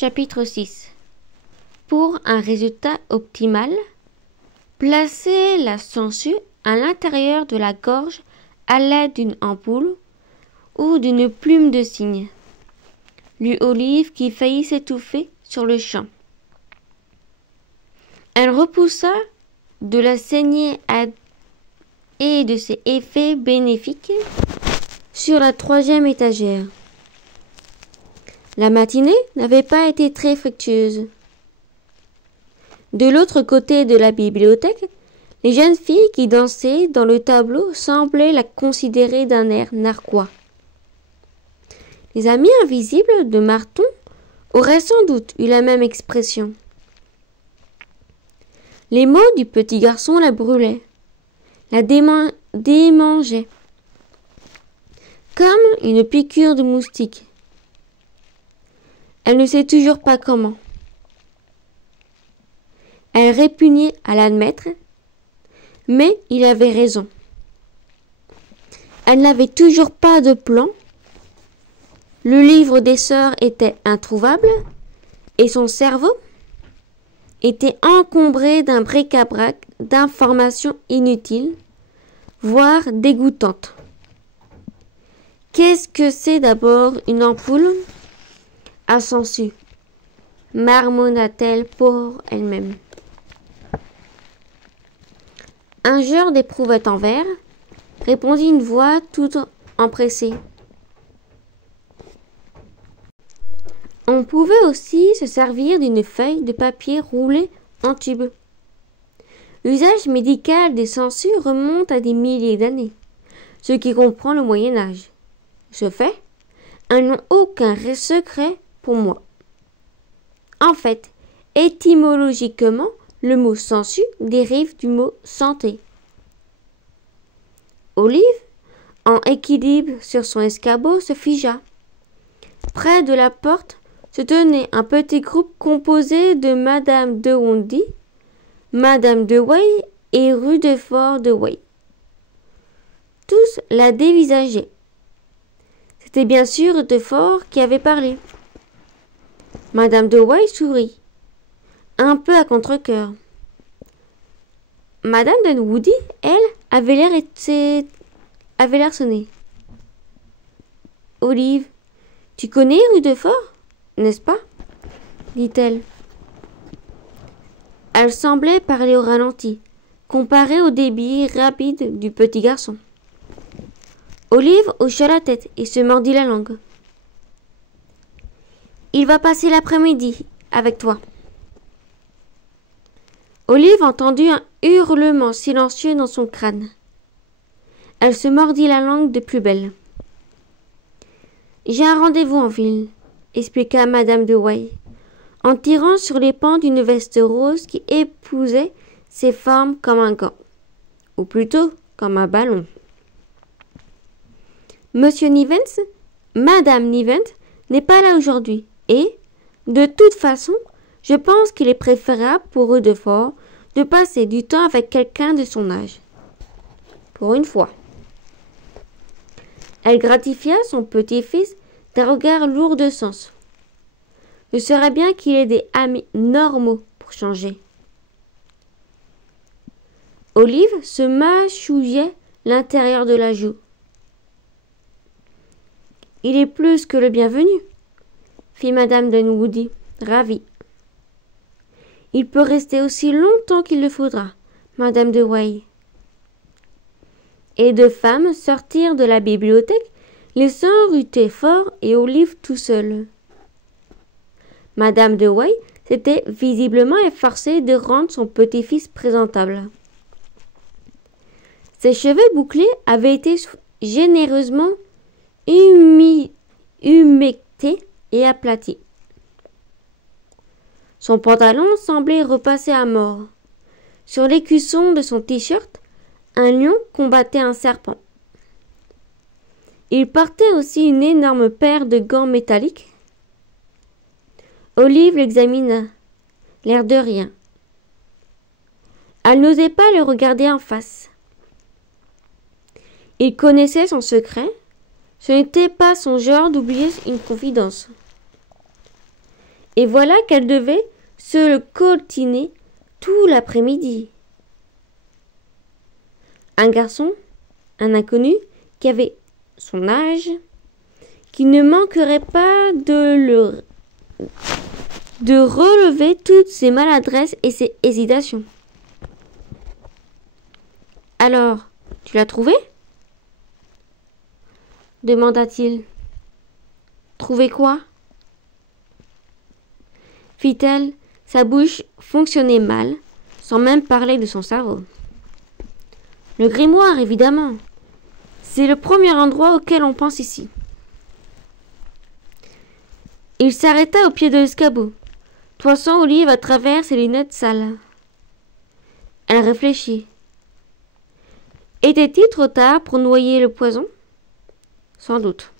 Chapitre 6. Pour un résultat optimal, placez la sangsue à l'intérieur de la gorge à l'aide d'une ampoule ou d'une plume de cygne. Lut Olive qui faillit s'étouffer sur le champ. Elle repoussa de la saignée et de ses effets bénéfiques sur la 3e étagère. La matinée n'avait pas été très fructueuse. De l'autre côté de la bibliothèque, les jeunes filles qui dansaient dans le tableau semblaient la considérer d'un air narquois. Les amis invisibles de Marton auraient sans doute eu la même expression. Les mots du petit garçon la brûlaient, la démangeaient, comme une piqûre de moustique. Elle ne sait toujours pas comment. Elle répugnait à l'admettre, mais il avait raison. Elle n'avait toujours pas de plan. Le livre des sœurs était introuvable et son cerveau était encombré d'un bric-à-brac d'informations inutiles, voire dégoûtantes. Qu'est-ce que c'est d'abord une ampoule ? À sangsue, marmonna-t-elle pour elle-même. Un genre d'éprouvette en verre, répondit une voix toute empressée. On pouvait aussi se servir d'une feuille de papier roulée en tube. L'usage médical des sangsues remonte à des milliers d'années, ce qui comprend le Moyen Âge. Ce fait, elles n'ont aucun secret pour moi. En fait, étymologiquement, le mot sangsue dérive du mot santé. Olive, en équilibre sur son escabeau, se figea. Près de la porte se tenait un petit groupe composé de Madame de Rondy, Madame de Way et Rudefort de Way. Tous la dévisageaient. C'était bien sûr Rudefort qui avait parlé. Madame de Way sourit, un peu à contre-cœur. Madame de Woody, elle, avait l'air sonnée. Olive, tu connais Rudefort, n'est-ce pas ? Dit-elle. Elle semblait parler au ralenti, comparée au débit rapide du petit garçon. Olive hocha la tête et se mordit la langue. Il va passer l'après-midi avec toi. Olive entendit un hurlement silencieux dans son crâne. Elle se mordit la langue de plus belle. J'ai un rendez-vous en ville, expliqua Madame de Way, en tirant sur les pans d'une veste rose qui épousait ses formes comme un gant, ou plutôt comme un ballon. Monsieur Nivens, Madame Nivens n'est pas là aujourd'hui, et, de toute façon, je pense qu'il est préférable pour Rudefort de passer du temps avec quelqu'un de son âge. Pour une fois. Elle gratifia son petit-fils d'un regard lourd de sens. Ce serait bien qu'il ait des amis normaux pour changer. Olive se mâchouillait l'intérieur de la joue. Il est plus que le bienvenu, fit Madame Dunwoody, ravie. Il peut rester aussi longtemps qu'il le faudra, Madame de Way. Et deux femmes sortirent de la bibliothèque, laissant Rudefort et Olive tout seuls. Madame de Way s'était visiblement efforcée de rendre son petit-fils présentable. Ses cheveux bouclés avaient été généreusement humectés et aplatis. Son pantalon semblait repasser à mort. Sur l'écusson de son t-shirt, un lion combattait un serpent. Il portait aussi une énorme paire de gants métalliques. Olive l'examina, l'air de rien. Elle n'osait pas le regarder en face. Il connaissait son secret. Ce n'était pas son genre d'oublier une confidence. Et voilà qu'elle devait se le coltiner tout l'après-midi. Un garçon, un inconnu, qui avait son âge, qui ne manquerait pas de relever toutes ses maladresses et ses hésitations. « Alors, tu l'as trouvé ?» demanda-t-il. « Trouvé quoi ?» fit-elle. Sa bouche fonctionnait mal, sans même parler de son cerveau. « Le grimoire, évidemment. C'est le premier endroit auquel on pense ici. » Il s'arrêta au pied de l'escabeau, toissant Olive à travers ses lunettes sales. Elle réfléchit. Était-il trop tard pour noyer le poison? Sans doute.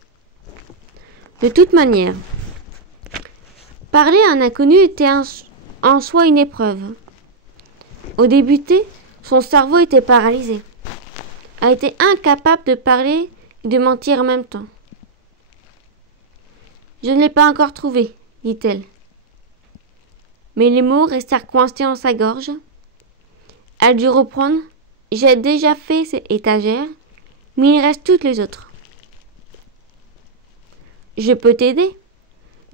De toute manière, parler à un inconnu était en soi une épreuve. Au débuté, son cerveau était paralysé. Elle était incapable de parler et de mentir en même temps. « Je ne l'ai pas encore trouvé, dit-elle. Mais les mots restèrent coincés en sa gorge. Elle dut reprendre. J'ai déjà fait ces étagères, mais il reste toutes les autres. Je peux t'aider.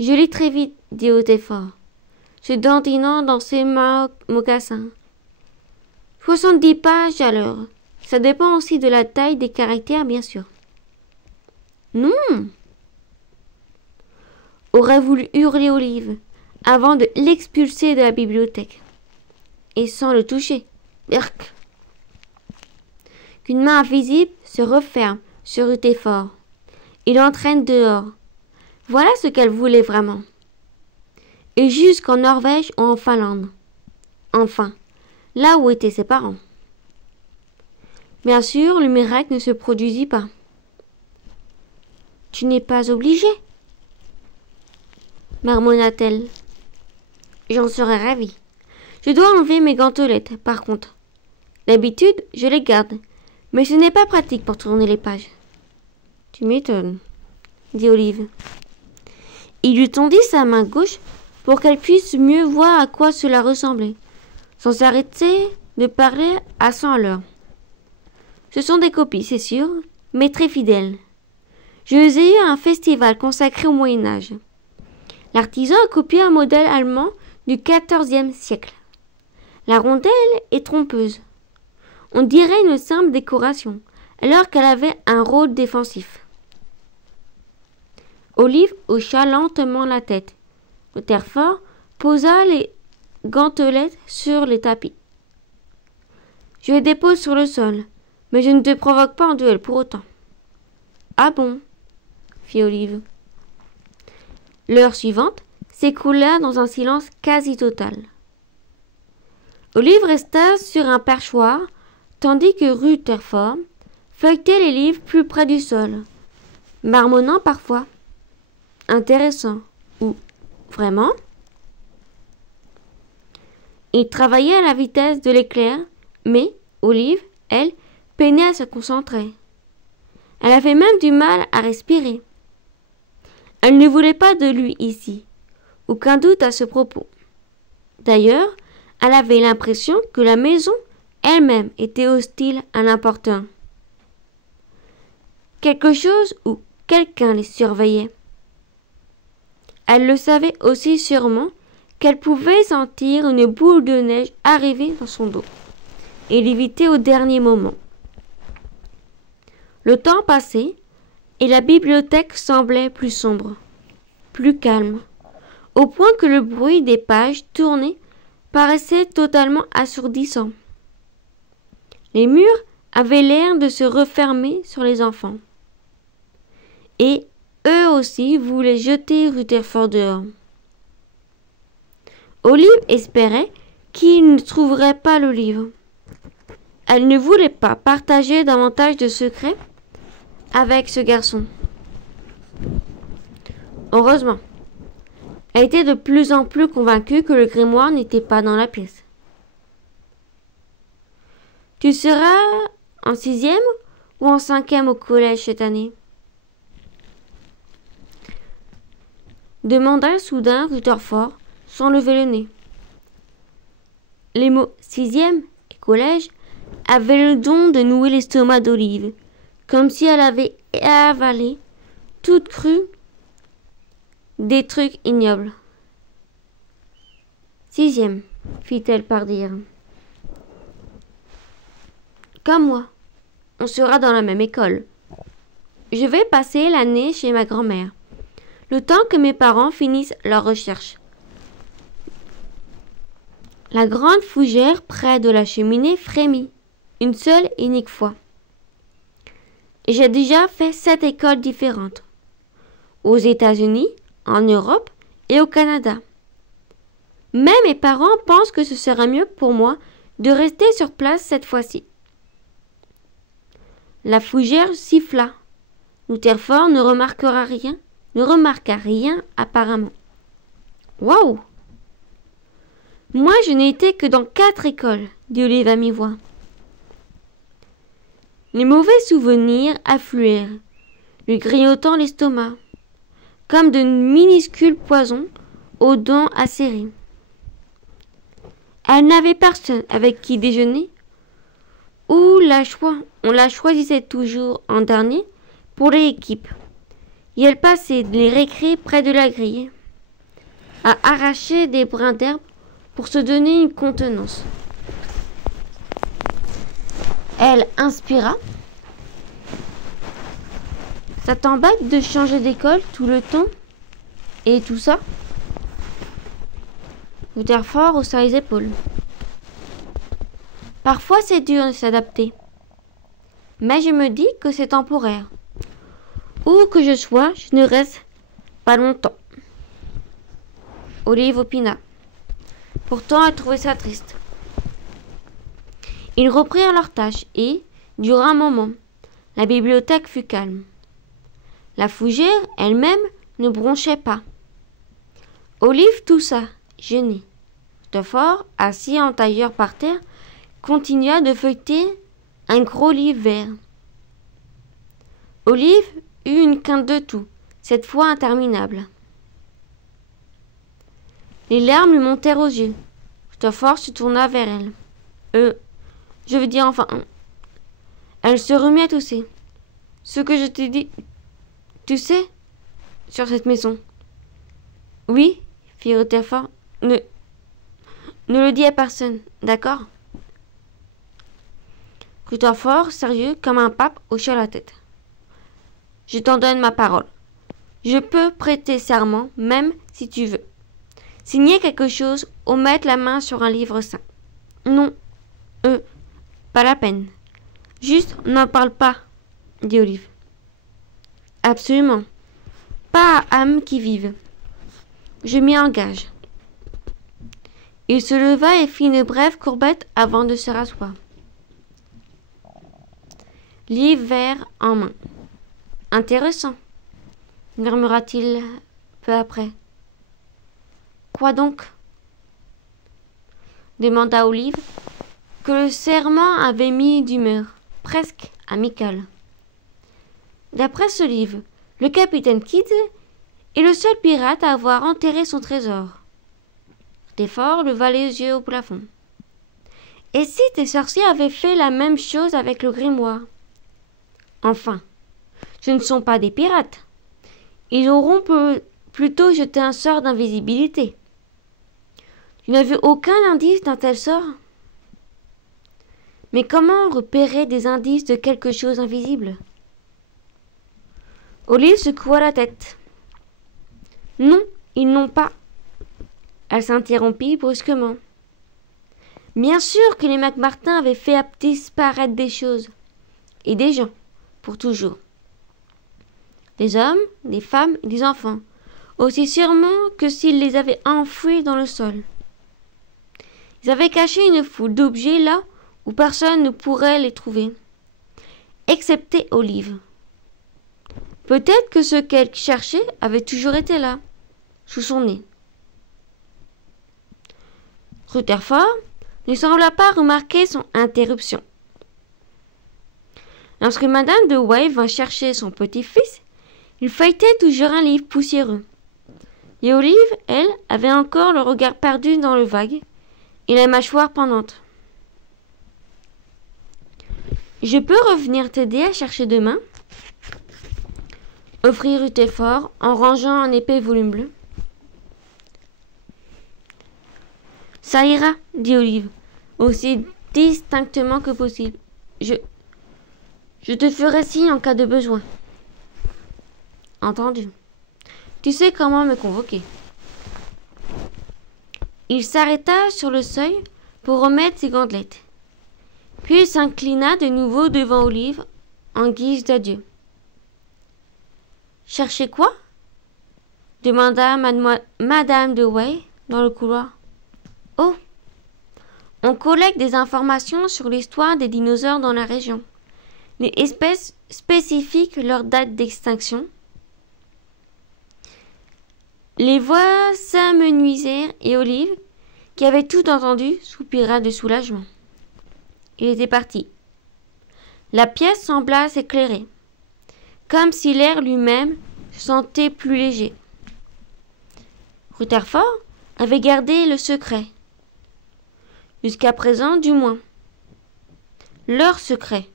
Je lis très vite, dit haut et fort, se dandinant dans ses mocassins. 70 pages à l'heure. Ça dépend aussi de la taille des caractères, bien sûr. Non, aurait voulu hurler Olive avant de l'expulser de la bibliothèque. Et sans le toucher. Berk. Qu'une main invisible se referme sur Rutherford et l'entraîne dehors. Voilà ce qu'elle voulait vraiment. Et jusqu'en Norvège ou en Finlande. Enfin, là où étaient ses parents. Bien sûr, le miracle ne se produisit pas. Tu n'es pas obligée, marmonna-t-elle. J'en serais ravie. Je dois enlever mes gantelettes, par contre. D'habitude, je les garde, mais ce n'est pas pratique pour tourner les pages. Tu m'étonnes, dit Olive. Il lui tendit sa main gauche pour qu'elle puisse mieux voir à quoi cela ressemblait, sans s'arrêter de parler à 100 à l'heure. Ce sont des copies, c'est sûr, mais très fidèles. Je les ai eues à un festival consacré au Moyen-Âge. L'artisan a copié un modèle allemand du XIVe siècle. La rondelle est trompeuse. On dirait une simple décoration, alors qu'elle avait un rôle défensif. Olive hocha lentement la tête. Rutherford posa les gantelettes sur les tapis. Je les dépose sur le sol, mais je ne te provoque pas en duel pour autant. Ah bon, fit Olive. L'heure suivante s'écoula dans un silence quasi total. Olive resta sur un perchoir, tandis que Rutherford feuilletait les livres plus près du sol, marmonnant parfois. Intéressant. Ou vraiment? Il travaillait à la vitesse de l'éclair, mais Olive, elle, peinait à se concentrer. Elle avait même du mal à respirer. Elle ne voulait pas de lui ici. Aucun doute à ce propos. D'ailleurs, elle avait l'impression que la maison elle-même était hostile à n'importe un. Quelque chose ou quelqu'un les surveillait. Elle le savait aussi sûrement qu'elle pouvait sentir une boule de neige arriver dans son dos et l'éviter au dernier moment. Le temps passait et la bibliothèque semblait plus sombre, plus calme, au point que le bruit des pages tournées paraissait totalement assourdissant. Les murs avaient l'air de se refermer sur les enfants. Et eux aussi voulaient jeter Rutherford dehors. Olive espérait qu'il ne trouverait pas le livre. Elle ne voulait pas partager davantage de secrets avec ce garçon. Heureusement, elle était de plus en plus convaincue que le grimoire n'était pas dans la pièce. Tu seras en 6e ou en 5e au collège cette année? demanda soudain Rutherford, sans lever le nez. Les mots sixième et collège avaient le don de nouer l'estomac d'Olive, comme si elle avait avalé, toute crue, des trucs ignobles. Sixième, fit-elle par dire. Comme moi, on sera dans la même école. Je vais passer l'année chez ma grand-mère, le temps que mes parents finissent leurs recherches. La grande fougère près de la cheminée frémit, une seule et unique fois. J'ai déjà fait 7 écoles différentes, aux États-Unis, en Europe et au Canada. Mais mes parents pensent que ce sera mieux pour moi de rester sur place cette fois-ci. La fougère siffla. Rutherford ne remarqua rien apparemment. Waouh! Moi, je n'ai été que dans 4 écoles, dit Olive à mi-voix. Les mauvais souvenirs affluèrent, lui grignotant l'estomac, comme de minuscules poisons aux dents acérées. Elle n'avait personne avec qui déjeuner, ou on la choisissait toujours en dernier pour l'équipe, et elle passait les récrés près de la grille, à arracher des brins d'herbe pour se donner une contenance. Elle inspira. Ça t'embête de changer d'école tout le temps? Et tout ça? Rutherford haussa les épaules. Parfois c'est dur de s'adapter. Mais je me dis que c'est temporaire. Où que je sois, je ne reste pas longtemps. Olive opina. Pourtant, elle trouvait ça triste. Ils reprirent leur tâche et, durant un moment, la bibliothèque fut calme. La fougère, elle-même, ne bronchait pas. Olive toussa, gênée. Rutherford, assis en tailleur par terre, continua de feuilleter un gros livre vert. Olive eut une quinte de toux, cette fois interminable. Les larmes lui montèrent aux yeux. Rutherford se tourna vers elle. Je veux dire enfin... Elle se remit à tousser. Ce que je t'ai dit... Tu sais, sur cette maison. Oui, fit Rutherford. Ne le dis à personne, d'accord? Rutherford, sérieux comme un pape, hocha la tête. Je t'en donne ma parole. Je peux prêter serment, même si tu veux. Signer quelque chose ou mettre la main sur un livre saint. Non, pas la peine. Juste, n'en parle pas, dit Olive. Absolument. Pas à âme qui vive. Je m'y engage. Il se leva et fit une brève courbette avant de se rasseoir. Livre vert en main. Intéressant, murmura-t-il peu après. Quoi donc? Demanda Olive, que le serment avait mis d'humeur, presque amicale. D'après ce livre, le capitaine Kidd est le seul pirate à avoir enterré son trésor. Rutherford leva les yeux au plafond. Et si tes sorciers avaient fait la même chose avec le grimoire? Enfin, ce ne sont pas des pirates. Ils auront plutôt jeté un sort d'invisibilité. Tu n'as vu aucun indice d'un tel sort? Mais comment repérer des indices de quelque chose invisible? Olive secoua la tête. Non, ils n'ont pas. Elle s'interrompit brusquement. Bien sûr que les McMartin avaient fait disparaître des choses et des gens, pour toujours. Des hommes, des femmes et des enfants, aussi sûrement que s'ils les avaient enfouis dans le sol. Ils avaient caché une foule d'objets là où personne ne pourrait les trouver, excepté Olive. Peut-être que ce qu'elle cherchait avait toujours été là, sous son nez. Rutherford ne sembla pas remarquer son interruption. Lorsque Madame de Wave vint chercher son petit-fils, il feuilletait toujours un livre poussiéreux. Et Olive, elle, avait encore le regard perdu dans le vague et la mâchoire pendante. Je peux revenir t'aider à chercher demain? Offrit Rutherford en rangeant un épais volume bleu. Ça ira, dit Olive, aussi distinctement que possible. Je te ferai signe en cas de besoin. Entendu. Tu sais comment me convoquer. Il s'arrêta sur le seuil pour remettre ses gantelettes. Puis il s'inclina de nouveau devant Olive en guise d'adieu. Cherchez quoi? Demanda Madame de Way dans le couloir. Oh, on collecte des informations sur l'histoire des dinosaures dans la région, les espèces spécifiques, leur date d'extinction. Les voix s'amenuisèrent et Olive, qui avait tout entendu, soupira de soulagement. Il était parti. La pièce sembla s'éclairer, comme si l'air lui-même se sentait plus léger. Rutherford avait gardé le secret, jusqu'à présent du moins. Leur secret.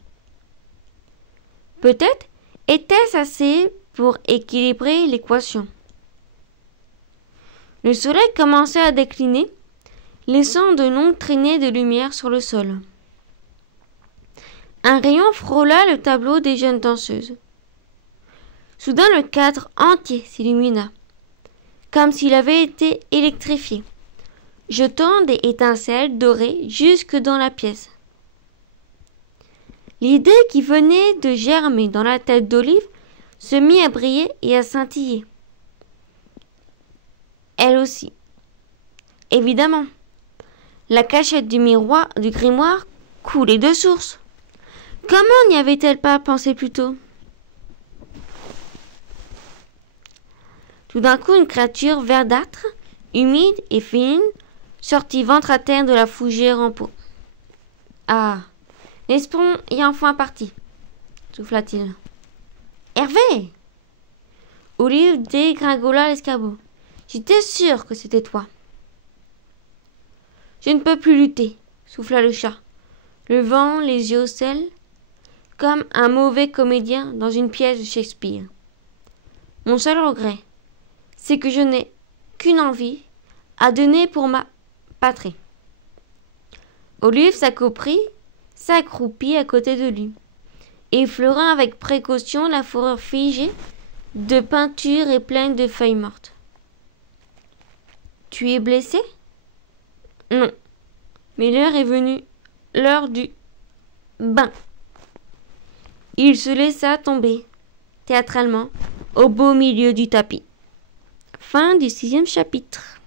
Peut-être était-ce assez pour équilibrer l'équation. Le soleil commençait à décliner, laissant de longues traînées de lumière sur le sol. Un rayon frôla le tableau des jeunes danseuses. Soudain, le cadre entier s'illumina, comme s'il avait été électrifié, jetant des étincelles dorées jusque dans la pièce. L'idée qui venait de germer dans la tête d'Olive se mit à briller et à scintiller. Elle aussi. Évidemment, la cachette du grimoire coulait de source. Comment n'y avait-elle pas pensé plus tôt? Tout d'un coup, une créature verdâtre, humide et fine, sortit ventre à terre de la fougère en pot. Ah, l'espion est enfin parti, souffla-t-il. Hervé! Olive dégringola l'escabeau. J'étais sûre que c'était toi. Je ne peux plus lutter, souffla le chat, levant les yeux au ciel, comme un mauvais comédien dans une pièce de Shakespeare. Mon seul regret, c'est que je n'ai qu'une envie, à donner pour ma patrie. Olive s'accroupit à côté de lui, effleurant avec précaution la fourrure figée de peinture et pleine de feuilles mortes. Tu es blessé? Non, mais l'heure est venue, l'heure du bain. Il se laissa tomber, théâtralement, au beau milieu du tapis. Fin du 6e chapitre.